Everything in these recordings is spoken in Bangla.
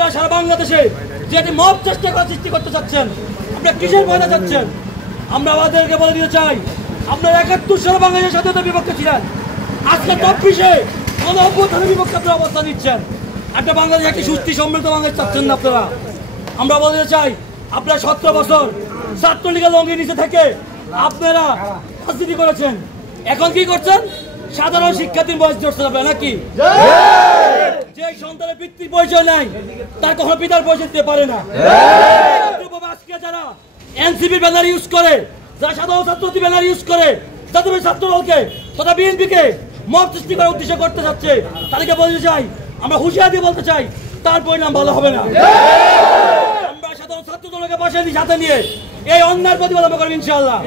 আপনারা সারা বাংলাদেশে যে মব চেষ্টা করার সৃষ্টি করতে চাচ্ছেন, আপনারা কিসের ভয় চাচ্ছেন? আমরা আমাদেরকে বলে দিতে চাই, আপনারা ৭১ সালে বাংলাদেশের স্বাধীনতার বিপক্ষে ছিলেন, আজকে ২৪-এ কোন অভ্যুত্থানের বিপক্ষে আপনারা অবস্থান নিচ্ছেন। একটা বাংলাদেশ, একটি সুস্থ সমৃদ্ধ বাংলাদেশ চাচ্ছেন না আপনারা। আমরা বলতে চাই, আপনারা ১৭ বছর ছাত্রলীগের লঙ্গির নিচে থেকে আপনারা রাজনীতি করেছেন, এখন কি করছেন? সাধারণ শিক্ষার্থীর বয়স ধরছেন আপনারা নাকি? যে সন্তানের পিতৃর পরিচয় নাই, তার কখনো পিতার পরিচয় দিতে পারে না। আজকে যারা এনসিপির ব্যানার ইউজ করে, যারা সাধারণ ছাত্রী ব্যানার ইউজ করে, যাদের ছাত্র দলকে তথা বিএনপিকে মব সৃষ্টি করার উদ্দেশ্য করতে যাচ্ছে, তাদেরকে বলতে চাই, আমরা হুঁশিয়ারি দিয়ে বলতে চাই, তার পরিণাম ভালো হবে না। আমরা সাধারণ ছাত্র দলকে পাশে সাথে নিয়ে এই অন্যায়ের প্রতিবাদ আমরা করব ইনশাআল্লাহ।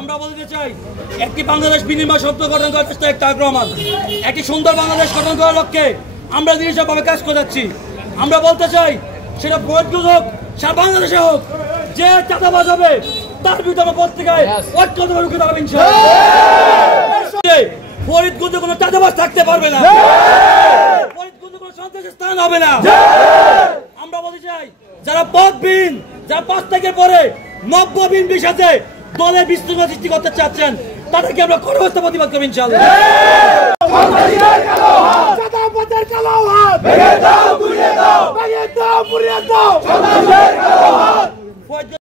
আমরা বলতে চাই, একটি বাংলাদেশ বিনির্মাণ শব্দ গঠন করার চেষ্টা তারেক রহমান, একটি সুন্দর বাংলাদেশ গঠন করার লক্ষ্যে আমরা নিরন্তরভাবে কাজ করে যাচ্ছি। আমরা বলতে চাই, সেটা ফরিদগঞ্জ হোক, সারা বাংলাদেশে হোক, যে চাঁদাবাজ হবে তার বিরুদ্ধে আমরা পত্রিকায় ঐক্যবদ্ধভাবে রুখে দাঁড়াবো ইনশাআল্লাহ। ফরিদগঞ্জে কোনো চাঁদাবাজ থাকতে পারবে না, ফরিদগঞ্জে কোনো সন্ত্রাসের স্থান হবে না। আমরা বলতে চাই, যারা পদবিহীন, যারা ৫ তারিখের পরে নব্যবিহীন সাথে দলের বিশৃঙ্খলা সৃষ্টি করতে চাচ্ছেন, তাদেরকে আমরা কঠোর প্রতিবাদ করবো ইনশাআল্লাহ।